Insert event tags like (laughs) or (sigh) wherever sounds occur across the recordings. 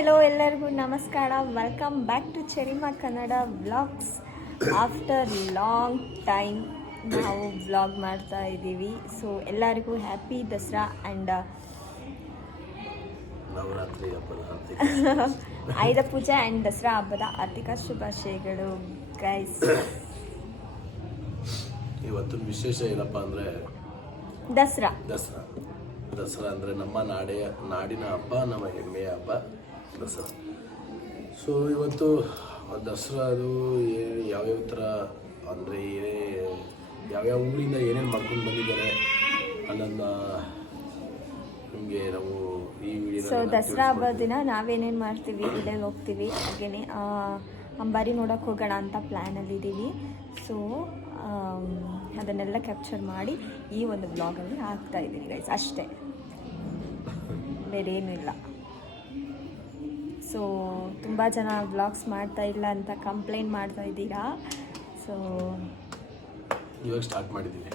ಎಲ್ಲೋ ಎಲ್ಲರಿಗೂ ನಮಸ್ಕಾರ. Welcome back to ಚೆರಿಮಾ Kannada vlogs after long time ನಾವು ವ್ಲಾಗ್ ಮಾಡ್ತಾ ಇದ್ದೀವಿ. ಸೊ ಎಲ್ಲರಿಗೂ ಹ್ಯಾಪಿ ದಸರಾ ಆ್ಯಂಡ್ ಹಬ್ಬದ ಹಾರ್ದಿಕ (laughs) ಆಯುಧ ಪೂಜೆ ಆ್ಯಂಡ್ ದಸರಾ ಹಬ್ಬದ ಆರ್ಥಿಕ ಶುಭಾಶಯಗಳು ಗೈಸ್ ಇವತ್ತು ವಿಶೇಷ ಏನಪ್ಪ ಅಂದರೆ ದಸರಾ. ದಸರಾ. ದಸರಾ ಅಂದರೆ ನಮ್ಮ ನಾಡೆಯ ನಾಡಿನ ಹಬ್ಬ ನಮ್ಮ ಹೆಮ್ಮೆಯ ಹಬ್ಬ. ದಸರಾ ಸೊ ಇವತ್ತು ದಸರಾ ಅದು ಯಾವ್ಯಾವ ಥರ ಅಂದರೆ ಏನೇ ಯಾವ್ಯಾವ ಊರಿಂದ ಏನೇನು ಮಾಡ್ಕೊಂಡು ಬಂದಿದ್ದಾರೆ ಅನ್ನೋದನ್ನ ನಿಮಗೆ ನಾವು ಈ ಸೊ ದಸರಾ ಹಬ್ಬದ ದಿನ ನಾವೇನೇನು ಮಾಡ್ತೀವಿ ಇಲ್ಲೇ ಹೋಗ್ತೀವಿ. ಹಾಗೆಯೇ ಅಂಬಾರಿ ನೋಡೋಕ್ಕೆ ಹೋಗೋಣ ಅಂತ ಪ್ಲ್ಯಾನಲ್ಲಿದ್ದೀವಿ ಸೊ ಅದನ್ನೆಲ್ಲ ಕ್ಯಾಪ್ಚರ್ ಮಾಡಿ ಈ ಒಂದು ಬ್ಲಾಗಲ್ಲಿ ಹಾಕ್ತಾ ಇದ್ದೀನಿ ಗೈಸ್ ಅಷ್ಟೇ. ಬೇರೆ ಏನೂ ಇಲ್ಲ. ಸೊ ತುಂಬ ಜನ ಬ್ಲಾಗ್ಸ್ ಮಾಡ್ತಾ ಇಲ್ಲ ಅಂತ ಕಂಪ್ಲೇಂಟ್ ಮಾಡ್ತಾ ಇದ್ದೀರಾ? ಸೊ ಇವಾಗ ಸ್ಟಾರ್ಟ್ ಮಾಡಿದ್ದೀವಿ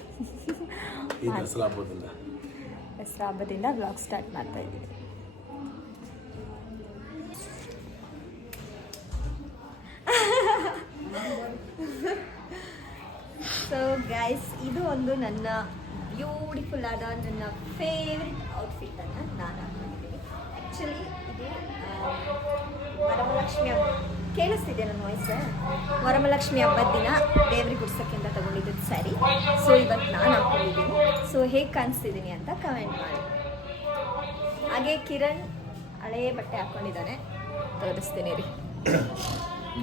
ಈ (laughs) ದಸರಾ ಹಬ್ಬದಿಂದ. ದಸರಾ ಹಬ್ಬದಿಂದ ಬ್ಲಾಗ್ ಸ್ಟಾರ್ಟ್ ಮಾಡ್ತಾ ಇದ್ದೀನಿ ಸೊ ಗೈಸ್ ಇದು ಒಂದು ನನ್ನ ಬ್ಯೂಟಿಫುಲ್ ಆದ ನನ್ನ ಫೇವ್ರೆಟ್ ಔಟ್ಫಿಟ್ ಅನ್ನು ನಾನು ಹಾಕೊಂಡಿದ್ದೀನಿ. ಆ್ಯಕ್ಚುಲಿ ಇದು ಕೇಳಿಸ್ತಿದೆ ನನ್ನ ವಾಯ್ಸ್ ವರಮಲಕ್ಷ್ಮಿ ಹಬ್ಬದ ದಿನ ದೇವ್ರಿಗೆ ಗುಡ್ಸೋಕ್ಕಿಂತ ತಗೊಂಡಿದ್ದು ಸ್ಯಾರಿ ಸೊ ಇವತ್ತು ನಾನು ಹಾಕೊಂಡಿದ್ದೀನಿ. ಸೊ ಹೇಗೆ ಕಾಣಿಸ್ತಿದ್ದೀನಿ ಅಂತ ಕಮೆಂಟ್ ಮಾಡಿ. ಹಾಗೆ ಕಿರಣ್ ಹಳೇ ಬಟ್ಟೆ ಹಾಕ್ಕೊಂಡಿದ್ದಾನೆ ತೋರಿಸ್ತೀನಿ ರೀ.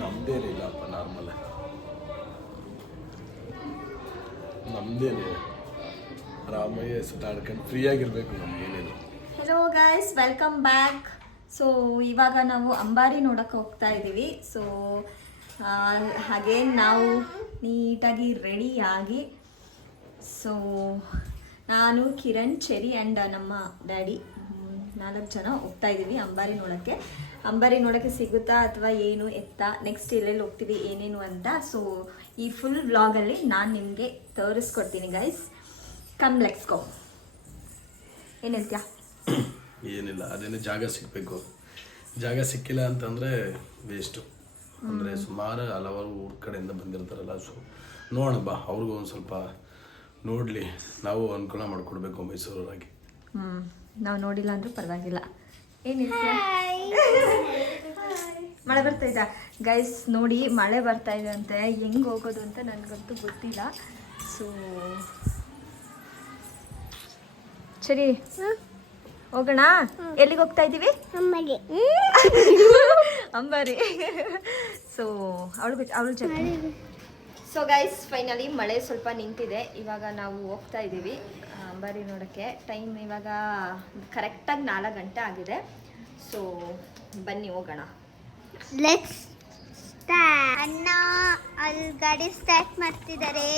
ನಮ್ದೇನಿಲ್ಲಪ್ಪ ನಾರ್ಮಲ್ ಆರಾಮಾಗಿ ಸುತ್ತಾಡ್ಕೊಂಡು ಫ್ರೀಯಾಗಿರ್ಬೇಕು ನಮ್ಗೇನೇನು hello guys welcome back so ಇವಾಗ ನಾವು ಅಂಬಾರಿ ನೋಡಕ್ಕೆ ಹೋಗ್ತಾ ಇದ್ದೀವಿ ಸೊ ಹಾಗೆ ನಾವು ನೀಟಾಗಿ ರೆಡಿಯಾಗಿ ಸೊ ನಾನು ಕಿರಣ್, ಚೆರಿ ಆ್ಯಂಡ್ ನಮ್ಮ ಡ್ಯಾಡಿ ನಾಲ್ಕು ಜನ ಹೋಗ್ತಾ ಇದ್ದೀವಿ ಅಂಬಾರಿ ನೋಡೋಕ್ಕೆ. ಅಂಬಾರಿ ನೋಡೋಕ್ಕೆ ಸಿಗುತ್ತಾ ಅಥವಾ ಏನು ಎತ್ತ? ನೆಕ್ಸ್ಟ್ ಎಲ್ಲೆಲ್ಲಿ ಹೋಗ್ತೀವಿ, ಏನೇನು ಅಂತ. ಸೊ ಈ ಫುಲ್ ವ್ಲಾಗಲ್ಲಿ ನಾನು ನಿಮಗೆ ತೋರಿಸ್ಕೊಡ್ತೀನಿ ಗೈಸ್ ಕಮ್ ಲೆಟ್ಸ್ ಗೋ ಏನು ಹೇಳ್ತೀಯಾ ಏನಿಲ್ಲ ಅದೇನೇ ಜಾಗ ಸಿಗಬೇಕು. ಜಾಗ ಸಿಕ್ಕಿಲ್ಲ ಅಂತಂದರೆ ವೇಸ್ಟು ಅಂದರೆ ಸುಮಾರು ಹಲವಾರು ಊರ ಕಡೆಯಿಂದ ಬಂದಿರ್ತಾರಲ್ಲ ಸೊ ನೋಡೋಣ ಬಾ ಅವ್ರಿಗೂ ಒಂದು ಸ್ವಲ್ಪ ನೋಡಲಿ ನಾವು ಅನುಕೂಲ ಮಾಡಿಕೊಡ್ಬೇಕು ಮೈಸೂರವರಾಗಿ. ಹ್ಞೂ ನಾವು ನೋಡಿಲ್ಲ ಅಂದ್ರೆ ಪರವಾಗಿಲ್ಲ. ಏನಿಲ್ಲ (laughs) ಮಳೆ ಬರ್ತಾ ಇದ್ದ ಗೈಸ್ ನೋಡಿ ಮಳೆ ಬರ್ತಾ ಇದೆ ಅಂತೆ. ಹೆಂಗೆ ಹೋಗೋದು ಅಂತ ನನಗಂತೂ ಗೊತ್ತಿಲ್ಲ. ಸೊ ಸರಿ. ಹೋಗೋಣ? ಎಲ್ಲಿಗೆ ಹೋಗ್ತಾ ಇದ್ದೀವಿ ಅಂಬಾರಿ. ಸೊ ಅವಳು ಅವಳು ಜೊತೆ. ಸೊ ಗೈಸ್ ಫೈನಲಿ ಮಳೆ ಸ್ವಲ್ಪ ನಿಂತಿದೆ. ಇವಾಗ ನಾವು ಹೋಗ್ತಾ ಇದ್ದೀವಿ ಅಂಬಾರಿ ನೋಡೋಕ್ಕೆ. ಟೈಮ್ ಇವಾಗ ಕರೆಕ್ಟಾಗಿ ನಾಲ್ಕು ಗಂಟೆ ಆಗಿದೆ. ಸೊ ಬನ್ನಿ ಹೋಗೋಣ. ಲೆಟ್ಸ್ ಅಣ್ಣ ಅಲ್ಲಿ ಗಾಡಿ ಸ್ಟಾರ್ಟ್ ಮಾಡ್ತಿದ್ದಾರೆ.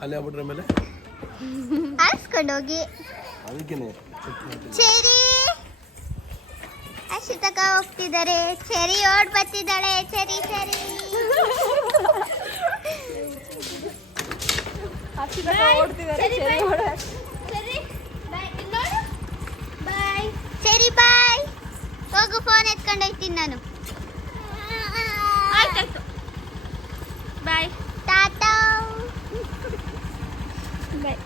ಖಾಲಿ ಆಗ್ಬಿಟ್ರೆ ಮೇಲೆ? ಹಾಸ್ಕೊಂಡು ಹೋಗಿ ಅದಕ್ಕೇನೆ. ಚೆರಿ ಅಶ್ವಿತಕ ಹೋಗ್ತಿದ್ದಾರೆ. ಚೆರಿ ಓಡ್ ಬರ್ತಿದ್ದಾಳೆ. ಚೆರಿ ಚೆರಿ ಬಾಯ್ ಚೆರಿ ಬಾಯ್ ಹೋಗು ಫೋನ್ ಎತ್ಕೊಂಡು ಹೋಗ್ತೀನಿ ನಾನು ಆಯ್ತಾಯ್ತು ಬಾಯ್ ಟಾಟಾ ಬಾಯ್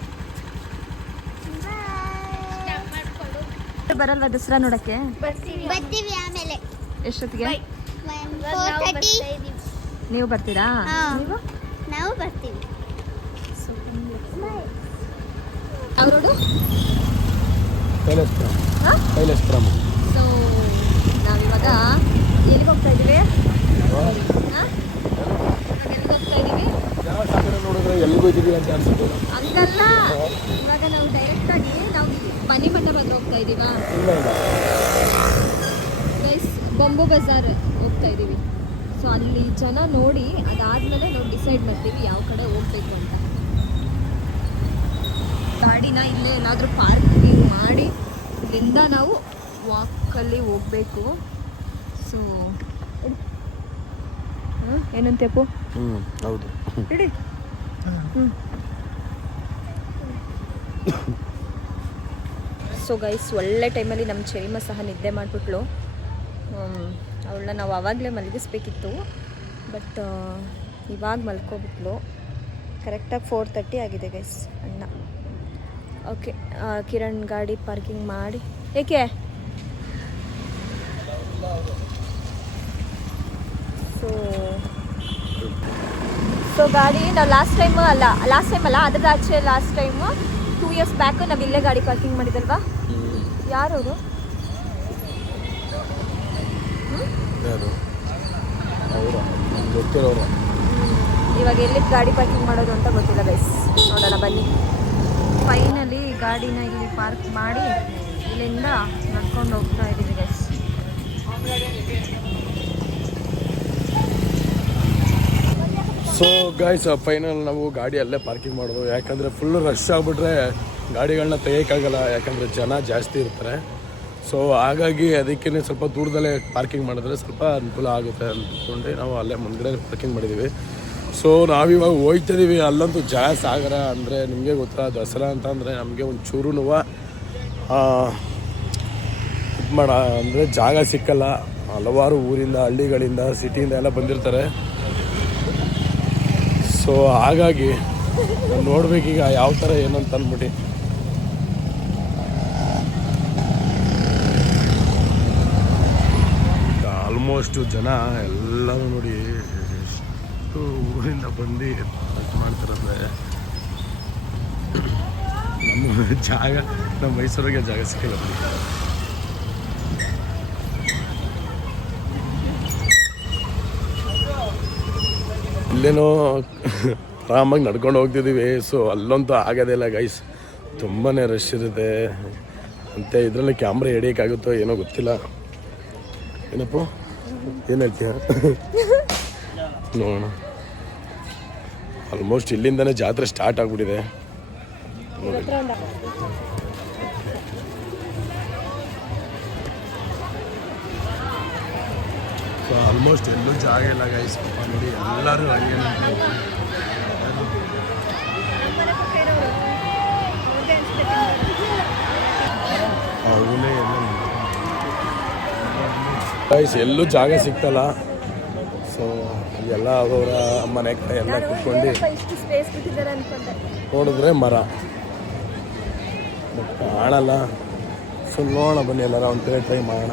ಬರಲ್ವಾ ದಸರಾ ನೋಡಕ್ಕೆ? ಬರ್ತೀವಿ. ಆಮೇಲೆ. ಎಷ್ಟೊತ್ತಿಗೆ? ನೀವು ಬರ್ತೀರಾ. ನೀವು? ನಾವು ಬರ್ತೀವಿ. ಅವರೋಡು ಕೈಲಾಸ್ಪುರಂ. ಸೊ ನಾವಿವಾಗ ಎಲ್ಲಿಗೆ ಹೋಗ್ತಾ ಇದ್ದೀವಿ? ಹಾಂ? ಎಲ್ಲಿಗೆ ಹೋಗ್ತಾ ಇದ್ದೀವಿ? ನೋಡಿದ್ರೆ ಎಲ್ಲಿಗೆ ಹೋಯ್ತಿದ್ದೀವಿ ಅಂತ ಅನ್ಸುತ್ತೆ. ಹಂಗಲ್ಲ. ಇವಾಗ ನಾವು ಡೈರೆಕ್ಟಾಗಿ ಮನೆ ಮಂಟಪ ಹತ್ರ ಹೋಗ್ತಾ ಇದ್ದೀವಾ ಗೈಸ್ ಬೊಂಬು ಬಜಾರ್ ಹೋಗ್ತಾ ಇದ್ದೀವಿ ಸೊ ಅಲ್ಲಿ ಜನ ನೋಡಿ ಅದಾದಮೇಲೆ ನಾವು ಡಿಸೈಡ್ ಮಾಡ್ತೀವಿ ಯಾವ ಕಡೆ ಹೋಗ್ಬೇಕು ಅಂತ. ಗಾಡಿನ ಇಲ್ಲೇ ಏನಾದರೂ ಪಾರ್ಕಿಂಗ್ ಮಾಡಿ ಇಲ್ಲಿಂದ ನಾವು ವಾಕಲ್ಲಿ ಹೋಗಬೇಕು. ಸೊ ಏನಂತೆಪ್ಪು ಹ್ಞೂ ಹೌದು. ಇಡಿ. ಸೊ ಗೈಸ್ ಒಳ್ಳೆ ಟೈಮಲ್ಲಿ ನಮ್ಮ ಚೆರಿಮ ಸಹ ನಿದ್ದೆ ಮಾಡಿಬಿಟ್ಲು. ಅವಳನ್ನ ನಾವು ಆವಾಗಲೇ ಮಲಗಿಸ್ಬೇಕಿತ್ತು. ಬಟ್ ಇವಾಗ ಮಲ್ಕೊಬಿಟ್ಲು. ಕರೆಕ್ಟಾಗಿ ಫೋರ್ ತರ್ಟಿ ಆಗಿದೆ ಗೈಸ್ ಅಣ್ಣ. ಓಕೆ ಕಿರಣ್ ಗಾಡಿ ಪಾರ್ಕಿಂಗ್ ಮಾಡಿ. ಏಕೆ? ಸೊ ಸೊ ಗಾಡಿ ನಾವು ಲಾಸ್ಟ್ ಟೈಮು ಅಲ್ಲ ಲಾಸ್ಟ್ ಟೈಮ್ ಅಲ್ಲ ಆಚೆ ಲಾಸ್ಟ್ ಟೈಮು ಇಯರ್ಸ್ ಬ್ಯಾಕ್ ನಾವು ಇಲ್ಲೇ ಗಾಡಿ ಪಾರ್ಕಿಂಗ್ ಮಾಡಿದಲ್ವಾ ಯಾರವರು ಯಾರು ಅವರು? ಇವಾಗ ಎಲ್ಲಿ ಗಾಡಿ ಪಾರ್ಕಿಂಗ್ ಮಾಡೋದು ಅಂತ ಗೊತ್ತಿಲ್ಲ ಗೈಸ್ ನೋಡೋಣ ಬನ್ನಿ. ಫೈನಲಿ ಗಾಡಿನ ಇಲ್ಲಿ ಪಾರ್ಕ್ ಮಾಡಿ ಇಲ್ಲಿಂದ ನಡ್ಕೊಂಡು ಹೋಗ್ತಾ ಇದ್ದೀವಿ ಸೊ ಗಾಯ್ಸ್ ಫೈನಲ್ ನಾವು ಗಾಡಿ ಅಲ್ಲೇ ಪಾರ್ಕಿಂಗ್ ಮಾಡೋದು. ಯಾಕಂದರೆ ಫುಲ್ಲು ರಶ್ ಆಗಿಬಿಟ್ರೆ ಗಾಡಿಗಳನ್ನ ತೆಗಿಯೋಕ್ಕಾಗಲ್ಲ. ಯಾಕಂದರೆ ಜನ ಜಾಸ್ತಿ ಇರ್ತಾರೆ. ಸೊ ಹಾಗಾಗಿ ಅದಕ್ಕೇ ಸ್ವಲ್ಪ ದೂರದಲ್ಲೇ ಪಾರ್ಕಿಂಗ್ ಮಾಡಿದ್ರೆ ಸ್ವಲ್ಪ ಅನುಕೂಲ ಆಗುತ್ತೆ ಅಂದ್ಕೊಂಡು ನಾವು ಅಲ್ಲೇ ಮುಂದ್ಗಡೆ ಪಾರ್ಕಿಂಗ್ ಮಾಡಿದ್ದೀವಿ ಸೊ ನಾವಿವಾಗ ಹೋಗ್ತಿದ್ದೀವಿ ಅಲ್ಲಂತೂ ಜಾಗ ಸಾಗರ ಅಂದರೆ ನಿಮಗೆ ಗೊತ್ತಾ, ದಸರಾ ಅಂತ ಅಂದರೆ ನಮಗೆ ಒಂದು ಚೂರು ಇದು ಮಾಡ, ಅಂದರೆ ಜಾಗ ಸಿಕ್ಕಲ್ಲ. ಹಲವಾರು ಊರಿಂದ, ಹಳ್ಳಿಗಳಿಂದ ಸಿಟಿಯಿಂದ ಎಲ್ಲ ಬಂದಿರ್ತಾರೆ. ಸೊ ಹಾಗಾಗಿ ನೋಡ್ಬೇಕೀಗ ಯಾವ ಥರ ಏನಂತ ಅಂದ್ಬಿಟ್ಟು. ಆಲ್ಮೋಸ್ಟು ಜನ ಎಲ್ಲರೂ ನೋಡಿ ಎಷ್ಟು ಊರಿಂದ ಬಂದು ಮಾಡ್ತಾರಂದ್ರೆ ನಮ್ಮ ಜಾಗ ನಮ್ಮ ಮೈಸೂರಿಗೆ ಜಾಗ ಸಿಕ್ಕಿಲ್ಲ ಇಲ್ಲೇನೋ ಆರಾಮಾಗಿ ನಡ್ಕೊಂಡು ಹೋಗ್ತಿದ್ದೀವಿ ಸೊ ಅಲ್ಲಂತೂ ಆಗೋದಿಲ್ಲ ಗೈಸ್ ತುಂಬಾ ರಶ್ ಇರುತ್ತೆ. ಮತ್ತು ಇದರಲ್ಲಿ ಕ್ಯಾಮ್ರಾ ಹಿಡಿಯೋಕ್ಕಾಗುತ್ತೋ ಏನೋ ಗೊತ್ತಿಲ್ಲ. ಏನಪ್ಪ? ಏನು ಹೇಳ್ತೀಯ? ನೋಡೋಣ. ಆಲ್ಮೋಸ್ಟ್ ಇಲ್ಲಿಂದನೇ ಜಾತ್ರೆ ಸ್ಟಾರ್ಟ್ ಆಗಿಬಿಟ್ಟಿದೆ. ಆಲ್ಮೋಸ್ಟ್ ಎಲ್ಲೂ ಜಾಗ ಇಲ್ಲ ಗೈಸ್ ಪಾಪ ನೋಡಿ ಎಲ್ಲರೂ ಹಂಗೆ ಎಲ್ಲ ಗೈಸ್ ಎಲ್ಲೂ ಜಾಗ ಸಿಗ್ತಲ್ಲ. ಸೊ ಎಲ್ಲ ಅವರ ಮನೆ ಎಲ್ಲ ಕುತ್ಕೊಂಡು ನೋಡಿದ್ರೆ ಮರ. ಬಟ್ ಕಾಣಲ್ಲ. ಸೊ ನೋಡೋಣ ಬನ್ನಿ ಎಲ್ಲರ ಒಂದು ಕಡೆ ಟ್ರೈ ಮಾಡೋಣ.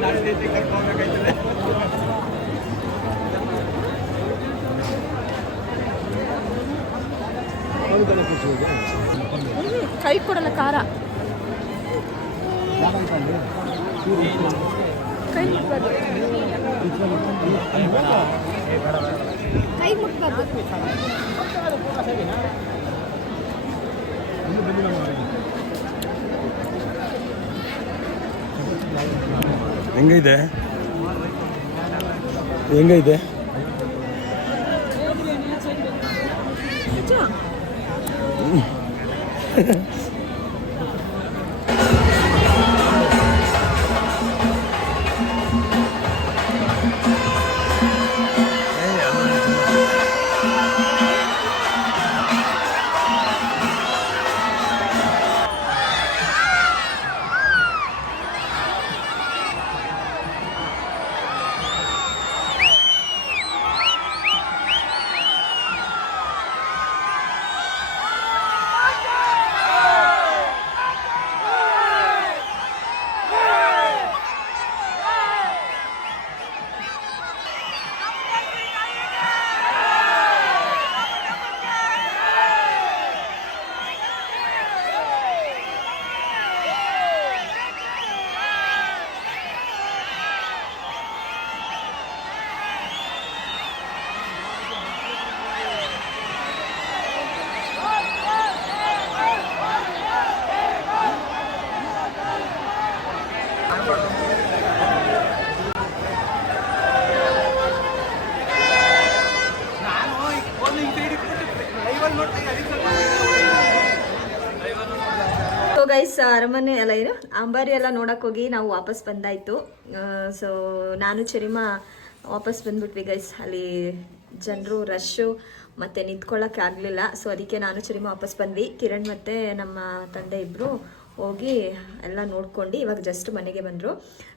ಆಡಮಗೆ ಕೈ ಕೊಡಲ್ಲ ಖಾರ ಕೈ ಮುಟ್ಬಾರ್ದು ಕೈ ಮುಟ್ಬಾರ್ದು ಹೆಂಗೈತೆ? ಹೆಂಗೈತೆ? ಅರಮನೆ ಎಲ್ಲ ಏನು ಅಂಬಾರಿ ಎಲ್ಲ ನೋಡಕ್ ಹೋಗಿ ನಾವು ವಾಪಸ್ ಬಂದಾಯ್ತು. ಸೊ ನಾನು ಚರಿಮಾ ವಾಪಸ್ ಬಂದ್ಬಿಟ್ವಿ ಗೈಸ್ ಅಲ್ಲಿ ಜನರು ರಶ್ಶು ಮತ್ತೆ ನಿಂತ್ಕೊಳ್ಳೋಕೆ ಆಗಲಿಲ್ಲ. ಸೊ ಅದಕ್ಕೆ ನಾನು ಚರಿಮ ವಾಪಸ್ ಬಂದ್ವಿ. ಕಿರಣ್ ಮತ್ತೆ ನಮ್ಮ ತಂದೆ ಇಬ್ಬರು ಹೋಗಿ ಎಲ್ಲ ನೋಡ್ಕೊಂಡು ಇವಾಗ ಜಸ್ಟ್ ಮನೆಗೆ ಬಂದರು.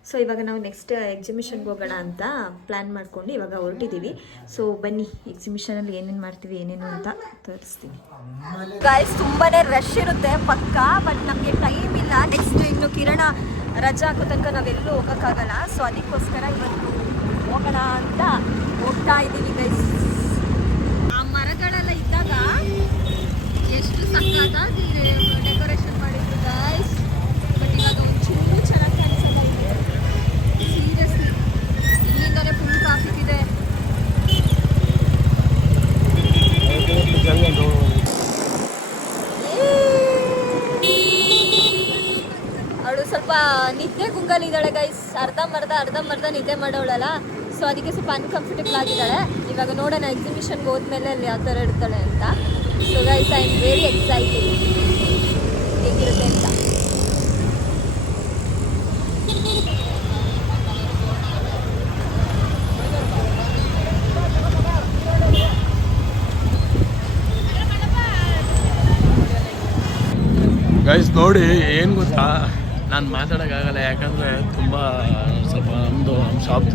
ಸೊ ಇವಾಗ ನಾವು ನೆಕ್ಸ್ಟ್ ಎಕ್ಸಿಬಿಷನ್ಗೆ ಹೋಗೋಣ ಅಂತ ಪ್ಲ್ಯಾನ್ ಮಾಡ್ಕೊಂಡು ಇವಾಗ ಹೊರಟಿದ್ದೀವಿ ಸೊ ಬನ್ನಿ ಎಕ್ಸಿಬಿಷನಲ್ಲಿ ಏನೇನು ಮಾಡ್ತೀವಿ, ಏನೇನು ಅಂತ ತೋರಿಸ್ತೀವಿ ಗಾಯ್ಸ್ ತುಂಬಾ ರಶ್ ಇರುತ್ತೆ, ಪಕ್ಕ ಬಟ್ ನಮಗೆ ಟೈಮ್ ಇಲ್ಲ. ನೆಕ್ಸ್ಟ್ ಇನ್ನು ಕಿರಣ ರಜಾ ಹಾಕೋ ತನಕ ನಾವೆಲ್ಲೂ ಹೋಗೋಕ್ಕಾಗಲ್ಲ. ಸೊ ಅದಕ್ಕೋಸ್ಕರ ಇವತ್ತು ಹೋಗೋಣ ಅಂತ ಹೋಗ್ತಾ ಇದ್ದೀವಿ ಗೈಸ್ ಆ ಮರಗಳೆಲ್ಲ ಇದ್ದಾಗ ಎಷ್ಟು ಸಕ್ಕತ್ತಾಗಿ ಡೆಕೋರೇಷನ್ ಮಾಡಿದ್ರು ಗೈಸ್ ಬಟ್ ಇವಾಗ ಒಂಚೂರು ಚೆನ್ನಾಗಿ ಕಾಣಿಸಲ್ಲ ಸೀರಿಯಸ್ಲಿ ಇಲ್ಲಿಂದನೇ ಫುಲ್ ಟ್ರಾಫಿಕ್ ಇದೆ ಅವಳು ಸ್ವಲ್ಪ ನಿದ್ದೆ ಗುಂಗಲಿದ್ದಾಳೆ ಗೈಸ್ ಅರ್ಧಂಬರ್ಧ ಅರ್ಧಂಬರ್ಧ ನಿದ್ದೆ ಮಾಡೋಳಲ್ಲ. ಸೊ ಅದಕ್ಕೆ ಸ್ವಲ್ಪ ಅನ್ಕಂಫರ್ಟೇಬಲ್ ಆಗಿದ್ದಾಳೆ. ಇವಾಗ ನೋಡೋಣ ಎಕ್ಸಿಬಿಷನ್ಗೆ ಹೋದ್ಮೇಲೆ ಅಲ್ಲಿ ಯಾವ ಥರ ಇರ್ತಾಳೆ ಅಂತ. So guys I am very excited ಹೇಗಿರುತ್ತೆ ಅಂತ. ಗೈಸ್ ನೋಡಿ, ಏನು ಗೊತ್ತಾ? ನಾನು ಮಾತಾಡೋಕ್ಕಾಗಲ್ಲ, ಯಾಕಂದರೆ ತುಂಬ ಸ್ವಲ್ಪ ನಮ್ಮದು ನಮ್ಮ ಶಾಪ್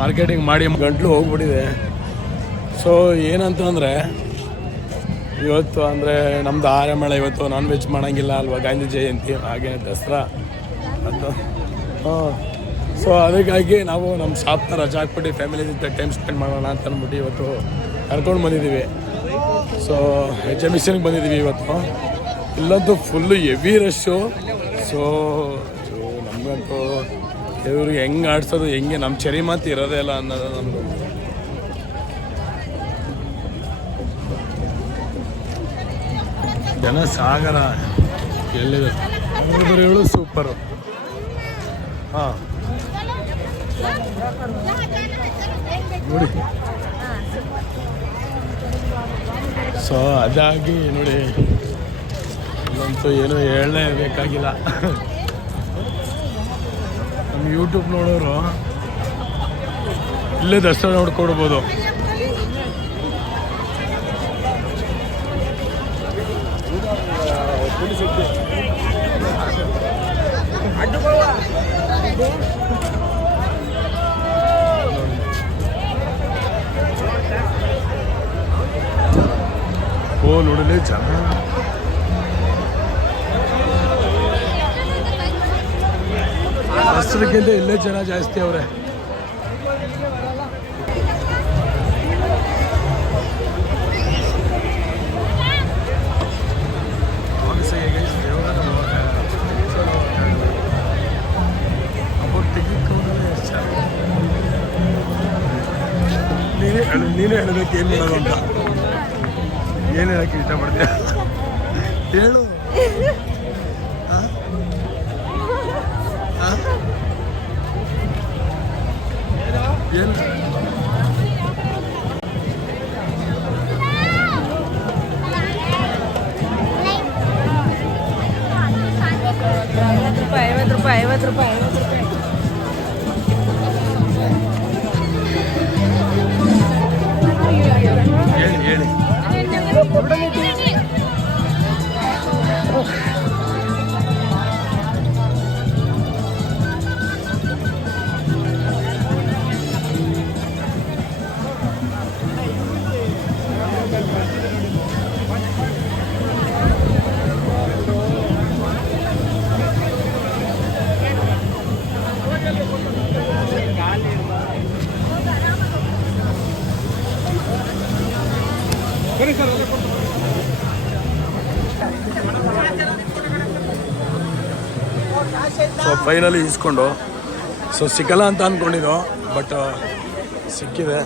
ಮಾರ್ಕೆಟಿಂಗ್ ಮಾಡಿ ಗಂಟ್ಲು ಹೋಗ್ಬಿಟ್ಟಿದೆ. ಸೊ ಏನಂತಂದರೆ, ಇವತ್ತು ಅಂದರೆ ನಮ್ಮದು ಆರಮೇಳ ಇವತ್ತು ನಾನ್ ವೆಜ್ ಮಾಡೋಂಗಿಲ್ಲ ಅಲ್ವಾ ಗಾಂಧಿ ಜಯಂತಿ, ಹಾಗೆ ದಸರಾ. ಅಂತ ಹಾಂ. ಸೊ ಅದಕ್ಕಾಗಿ ನಾವು ನಮ್ಮ ಶಾಪ್ನ ರಜಾ ಹಾಕ್ಬಿಟ್ಟು ಫ್ಯಾಮಿಲಿ ಜೊತೆ ಟೈಮ್ ಸ್ಪೆಂಡ್ ಮಾಡೋಣ ಅಂತ ಅಂದ್ಬಿಟ್ಟು ಇವತ್ತು ಕರ್ಕೊಂಡು ಬಂದಿದ್ದೀವಿ. ಸೊ ಎಕ್ಸಿಬಿಷನ್ಗೆ ಬಂದಿದ್ದೀವಿ ಇವತ್ತು. ಇಲ್ಲಂತೂ full heavy rush so so ನಮಗಂತೂ ಇವ್ರಿಗೆ ಹೆಂಗೆ ಆಡ್ಸೋದು ಹೆಂಗೆ ನಮ್ಮ ಚರಿ ಮಾತು ಇರೋದೇ ಇಲ್ಲ ಅನ್ನೋದು ನಮ್ಮದು ಜನ ಸಾಗರ ಎಲ್ಲಿದೆ? ಹೇಳು ಸೂಪರು ಹಾಂ. ನೋಡಿ. ಸೊ ಅದಾಗಿ ನೋಡಿ. ಇಲ್ಲಂತೂ ಏನು ಹೇಳಲೇ ಬೇಕಾಗಿಲ್ಲ. ನಮ್ಮ ಯೂಟ್ಯೂಬ್ ನೋಡೋರು ಇಲ್ಲೇ ದರ್ಶನ ನೋಡ್ಕೊಡ್ಬೋದು. ಓ ನೋಡಲೇ ಜನ. ದಸರಕ್ಕಿಂತ ಇಲ್ಲೇ ಜನ ಜಾಸ್ತಿ ಅವ್ರೆ. ನೀನೇ ಹೇಳಬೇಕು ಏನು ಮಾಡೋದು ಅಂತ? ಏನು ಹೇಳಕ್ಕೆ ಇಷ್ಟಪಡ್ತೀಯ? ಹೇಳು. ಏನು ಐವತ್ತು ರೂಪಾಯಿ ಐವತ್ತು ರೂಪಾಯಿ ಐವತ್ತು ರೂಪಾಯಿ ಐವತ್ತು ರೂಪಾಯಿ ಹೇಳಿ ಹೇಳಿ ಫೈನಲಿ ಈಸ್ಕೊಂಡು. ಸೊ ಸಿಗಲ್ಲ ಅಂತ ಅಂದ್ಕೊಂಡಿದ್ದು ಬಟ್ ಸಿಕ್ಕಿದೆ.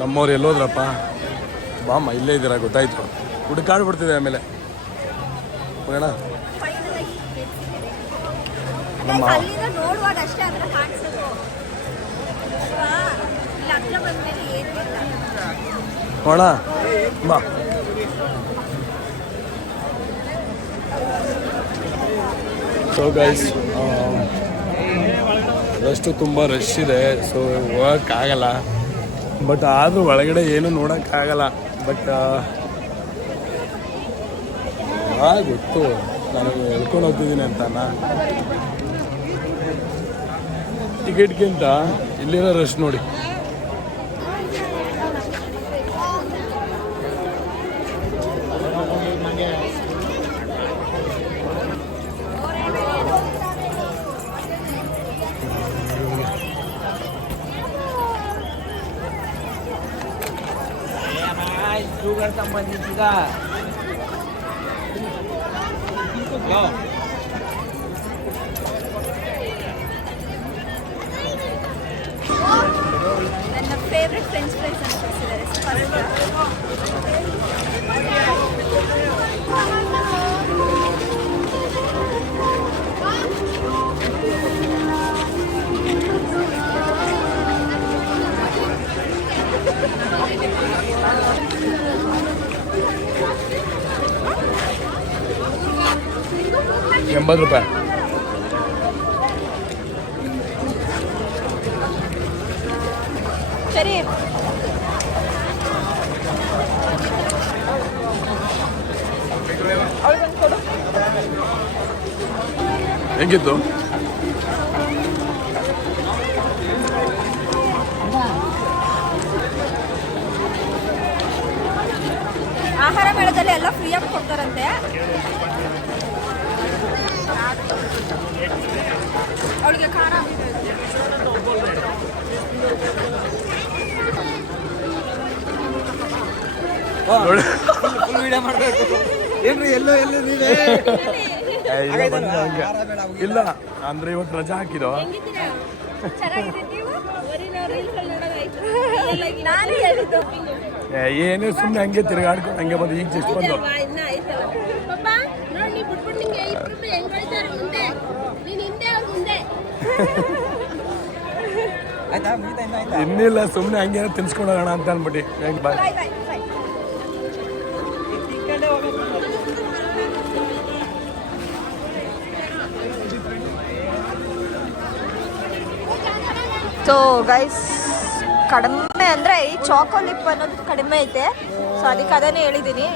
ನಮ್ಮವ್ರು ಎಲ್ಲೋದ್ರಪ್ಪ? ಬಾಮ್ಮ ಇಲ್ಲೇ ಇದ್ದೀರಾ? ಗೊತ್ತಾಯ್ತು. ಹುಡುಕಾಡ್ಬಿಡ್ತಿದೆ ಆಮೇಲೆ. ಹೋಗೋಣ ನಮ್ಮ ಹೋಣ ನೋಡುವಾಗ ಅಷ್ಟೇ ಅದರ ಕಾಣಿಸೋದು ಅಲ್ವಾ? ಇಲ್ಲಿ ಹತ್ರ ಬಂದ್ಮೇಲೆ ಏನೂ ಇಲ್ಲ ನೋಡ ಬಾ ಸೊ ಗೈಸ್ ರಶ್ ತುಂಬ ರಶ್ ಇದೆ. ಸೊ ಹೋಗೋಕ್ಕಾಗಲ್ಲ ಬಟ್ ಆದರೂ ಒಳಗಡೆ ಏನು ನೋಡೋಕ್ಕಾಗಲ್ಲ ಬಟ್ ಗೊತ್ತು? ನಾನು ಹೇಳ್ಕೊಂಡು ಹೋಗ್ತಿದ್ದೀನಿ ಅಂತಾನ. ಟಿಕೆಟ್ಗಿಂತ ಇಲ್ಲಿರೋ ರಶ್ ನೋಡಿ. ಸಂಬಂಧಿಸಿದ ನನ್ನ ಫೇವ್ರೆಟ್ ಫ್ರೆಂಚ್ ಫ್ರೈಸ್ ಅಂತ ಕಳಿಸಿದ್ದಾರೆ ಎಂಬತ್ತು ರೂಪಾಯಿ. ಹೆಂಗಿತ್ತು? ಆಹಾರ ಮೇಳದಲ್ಲಿ ಎಲ್ಲ ಫ್ರೀಯಾಗಿ ಕೊಡ್ತಾರಂತೆ. ಅವಳಿಗೆ ಖಾರ ಏನ್ರಿ ಎಲ್ಲೋ ಎಲ್ಲೋ ನೀವೇ? ಇಲ್ಲ ಅಂದ್ರೆ ಇವತ್ತು ರಜಾ ಹಾಕಿದೋ ಏನು ಸುಮ್ಮನೆ ಹಂಗೆ ತಿರುಗಾಡ್ಕೊಂಡು ಹಂಗೆ ಬಂದು ಈಗ ಜಸ್ಟ್ ಬಂದು ಪಾಪ ನೋಡಿ ನೀ ಬಿಟ್ಬಿಟ್ಟು ನಿಂಗೆ ಇಬ್ರು ಹೆಂಗ್ ಹೊಡಿತಾರೆ ಮುಂದೆ ನೀನ್ ಹಿಂದೆ ಅವ್ರ ಮುಂದೆ ಆಯ್ತಾ ಮುಗಿತಾ ಇನ್ನ ಆಯ್ತಾ ಇನ್ನಿಲ್ಲ ಸುಮ್ಮನೆ ಹಂಗೆ ತಿನ್ಸ್ಕೊಂಡೋಗೋಣ ಅಂತ ಅನ್ಬಿಟ್ಟು ಹೆಂಗೆ ಬಾಯ್. ಸೊ ಗೈಸ್ ಕಡಿಮೆ ಅಂದರೆ ಈ ಚಾಕೋ ಲಿಪ್ ಅನ್ನೋದು ಕಡಿಮೆ ಐತೆ. ಸೊ ಅದಕ್ಕೆ ಅದನ್ನೇ ಹೇಳಿದ್ದೀನಿ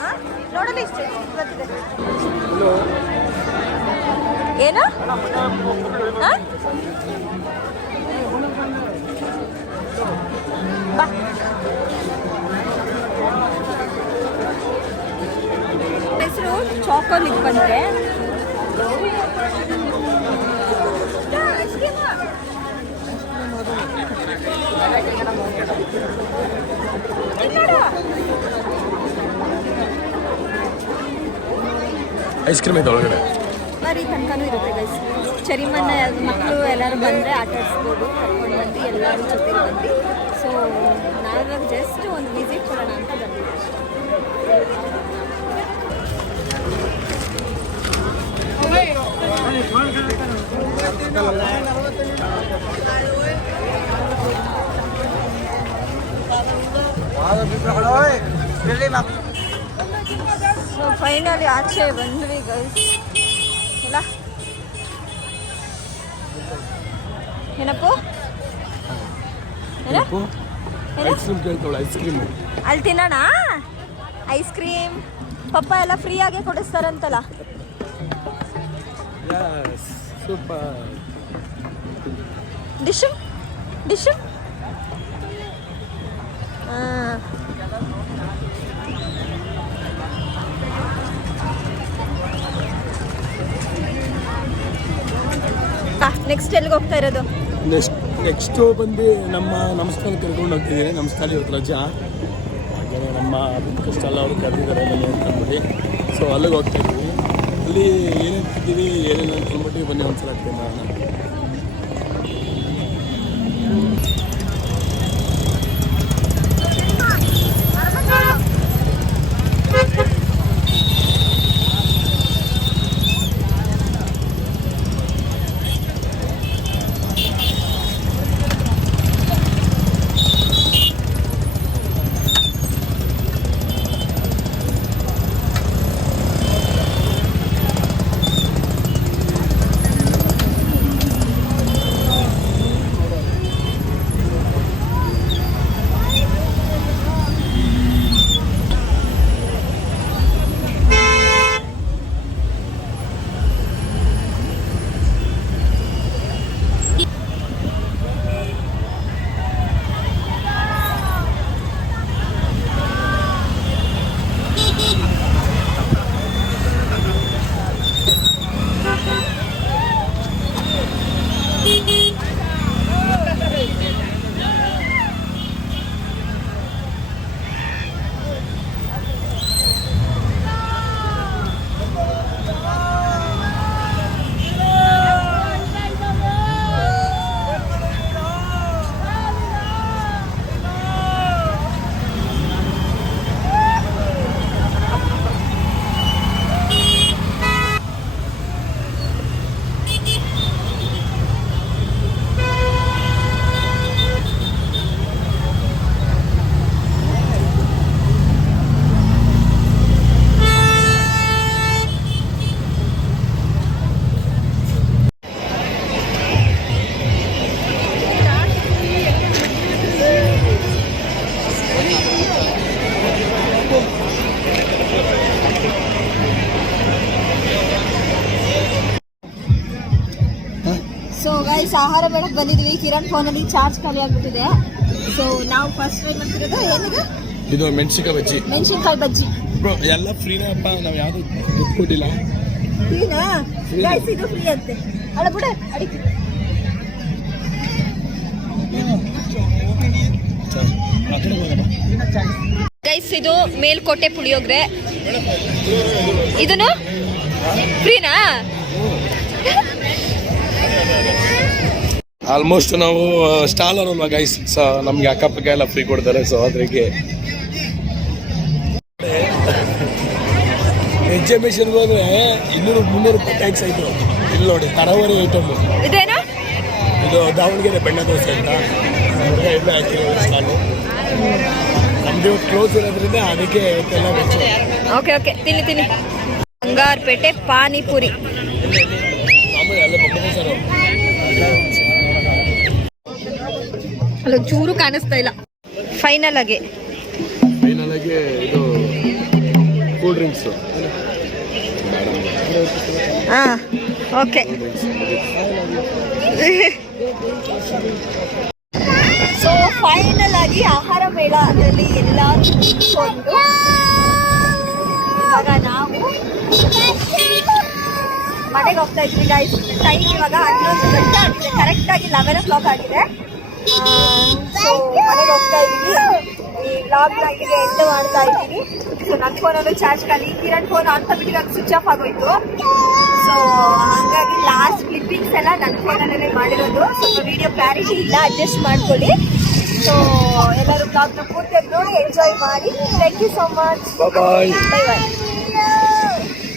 ಹಾಂ? ನೋಡಲಿ ಇಷ್ಟು. ಏನು? ಬಾ. ಹೆಸರು ಚಾಕೋ ಲಿಪ್ ಅಂತೆ ಐಸ್ ಕ್ರೀಮ್ ಐತೆ ಒಳಗಡೆ. ಮರಿ ತನಕನೂ ಇರುತ್ತೆ ಗೈಸ್ ಚರಿಮನ್ನ ಮಕ್ಕಳು ಎಲ್ಲರೂ ಬಂದರೆ ಆಟ ಆಡಿಸ್ಬೋದು. ಕರ್ಕೊಂಡು ಬಂದು ಎಲ್ಲರೂ ಜೊತೆಗೆ ಬಂದು. ಸೊ ನಾವಿವಾಗ ಜಸ್ಟ್ ಒಂದು ವಿಸಿಟ್ ಕೊಡೋಣ ಅಂತ. ಸೊ ಫೈನಲಿ ಆಚೆ ಬಂದ್ವಿ ಗೈಸ್ ಏನಪ್ಪು? ಏನ? ಐಸ್ ಕ್ರೀಮ್ ಕೇಳ್ತಾವಳೆ ಐಸ್ ಕ್ರೀಮ್ ಅಲ್ಲಿ ತಿನ್ನೋಣ? ಐಸ್ ಕ್ರೀಮ್ ಪಪ್ಪ ಎಲ್ಲ ಫ್ರೀಯಾಗೆ ಕೊಡಿಸ್ತಾರಂತಲ್ಲ. ಸೂಪರ್ ಡಿಶು ಡಿಶು ನೆಕ್ಸ್ಟ್ ಎಲ್ಲಿಗೆ ಹೋಗ್ತಾ ಇರೋದು? ನೆಕ್ಸ್ಟ್ ನೆಕ್ಸ್ಟು ಬಂದು ನಮ್ಮ ನಮ್ಮ ಸ್ಥಳ ಕರ್ಕೊಂಡು ಹೋಗ್ತಿದ್ದೀನಿ ನಮ್ಮ ಸ್ಥಳ ಇವತ್ತು ರಜಾ. ಹಾಗೆ ನಮ್ಮ ಕಷ್ಟಲ್ಲ ಅವರು ಕರೆದಿದ್ದಾರೆ ಬನ್ನಿ ಅಂತ ಅಂದ್ಬಿಟ್ಟು. ಸೊ ಅಲ್ಲಿಗೆ ಹೋಗ್ತಾ ಇದ್ದೀವಿ. ಅಲ್ಲಿ ಏನೇನು ತಿಂತೀವಿ ಏನೇನು ಅಂತ ಅಂದ್ಬಿಟ್ಟು ಬನ್ನಿ ಒಂದ್ಸಲ ತಿನ್ನೋಣ ಆಹಾರ ಮೇಳಕ್ಕೆ ಬಂದಿದ್ವಿ. ಕಿರಣ್ ಅಲ್ಲಿ ಚಾರ್ಜ್ ಖಾಲಿ ಆಗ್ಬಿಟ್ಟಿದೆ. ಸೊ ನಾವು ಫಸ್ಟ್ ಟ್ರೈ ಮಾಡ್ತಿರೋದು ಏನಿದೆ? ಇದು ಮೆಣಸಿನಕಾಯಿ ಬಜ್ಜಿ. ಮೆಣಸಿನಕಾಯಿ ಬಜ್ಜಿ. ಬ್ರೋ ಎಲ್ಲ ಫ್ರೀನೇ ಅಪ್ಪ ನಾವು ಯಾವುದು ದುಡ್ಡು ಕೊಟ್ಟಿಲ್ಲ ಫ್ರೀನಾ ಗೈಸ್ ಇದು ಫ್ರೀ ಅಂತೆ. ಅಲ್ಲ ಬಿಡ ಅಡಿಕೆ. ಗೈಸ್ ಇದು ಮೇಲ್ಕೋಟೆ ಪುಳಿಯೋಗ್ರೆ. ಇದನ್ನು? ಫ್ರೀನಾ ಆಲ್ಮೋಸ್ಟ್ ನಾವು ಸ್ಟಾಲರ್ ಅಲ್ವಾ ಗೈಸ್ ಸೊ ನಮ್ಗೆ ಅಕ್ಕಪಕ್ಕ ಎಲ್ಲ ಫ್ರೀ ಕೊಡ್ತಾರೆ ಸೊ ಅದ್ರಿಗೆ. ಎಕ್ಸಿಬಿಷನ್ ಹೋದ್ರೆ ಇನ್ನೂರು ಮುನ್ನೂರು ರೂಪಾಯಿ ಟ್ಯಾಕ್ಸ್ ಆಯ್ತು. ಇಲ್ಲಿ ನೋಡಿ ತರವರಿ ಐಟಮ್ ಇದು ದಾವಣಗೆರೆ ಬೆಣ್ಣೆ ದೋಸೆ ಅಂತ. ಎಲ್ಲ ಹಾಕಿರೋ ಸ್ಟಾಲು ನಮ್ದು ಕ್ಲೋಸ್ ಇರೋದ್ರಿಂದ ಅದಕ್ಕೆ ಓಕೆ ಓಕೆ ತಿನ್ನಿ ತಿನ್ನಿ. ಬಂಗಾರಪೇಟೆ ಪಾನಿಪುರಿ. ಆಮೇಲೆ ಅಲ್ಲ ಚೂರು ಕಾಣಿಸ್ತಾ ಇಲ್ಲ. ಫೈನಲ್ ಆಗಿ. ಫೈನಲ್ ಆಗಿ ಇದು ಕೂಲ್ ಡ್ರಿಂಕ್ಸ್ ಹಾ ಓಕೆ. ಸೊ ಫೈನಲ್ ಆಗಿ ಆಹಾರ ಮೇಳದಲ್ಲಿ ಎಲ್ಲ ಕೊಂಡು ಇವಾಗ ನಾವು ಮನೆಗೆ ಹೋಗ್ತಾ ಇದ್ವಿ ಗೈಸ್ ಟೈಮ್ ಇವಾಗ ಹನ್ನೊಂದು ಗಂಟೆ ಆಗಿದೆ. ಕರೆಕ್ಟಾಗಿ ಲೆವೆನ್ ಓ ಕ್ಲಾಕ್ ಆಗಿದೆ. ಮನೆಗೆ ಹೋಗ್ತಾ ಇದ್ದೀನಿ. ಈ ಬ್ಲಾಗ್ನ ಇಲ್ಲಿಗೆ ಎಂಡ್ ಮಾಡ್ತಾ ಇದ್ದೀನಿ. ಸೊ ನನ್ನ ಫೋನಲ್ಲೂ ಚಾರ್ಜ್ ಖಾಲಿ ಕಿರಣ್ ಫೋನ್ ಆಟೋಮೆಟಿಕ್ ಆಗಿ ಸ್ವಿಚ್ ಆಫ್ ಆಗೋಯ್ತು. ಸೊ ಹಾಗಾಗಿ ಲಾಸ್ಟ್ ಕ್ಲಿಪ್ಪಿಂಗ್ಸ್ ಎಲ್ಲ ನನ್ನ ಫೋನಲ್ಲೇ ಮಾಡಿರೋದು. ಸ್ವಲ್ಪ ವಿಡಿಯೋ ಕ್ಲಾರಿಟಿ ಇಲ್ಲ ಅಡ್ಜಸ್ಟ್ ಮಾಡ್ಕೊಳ್ಳಿ. ಸೊ ಎಲ್ಲರೂ ಬ್ಲಾಗ್ನ ಪೂರ್ತಿಯಾಗಿ ನೋಡಿ ಎಂಜಾಯ್ ಮಾಡಿ. Thank you so much bye bye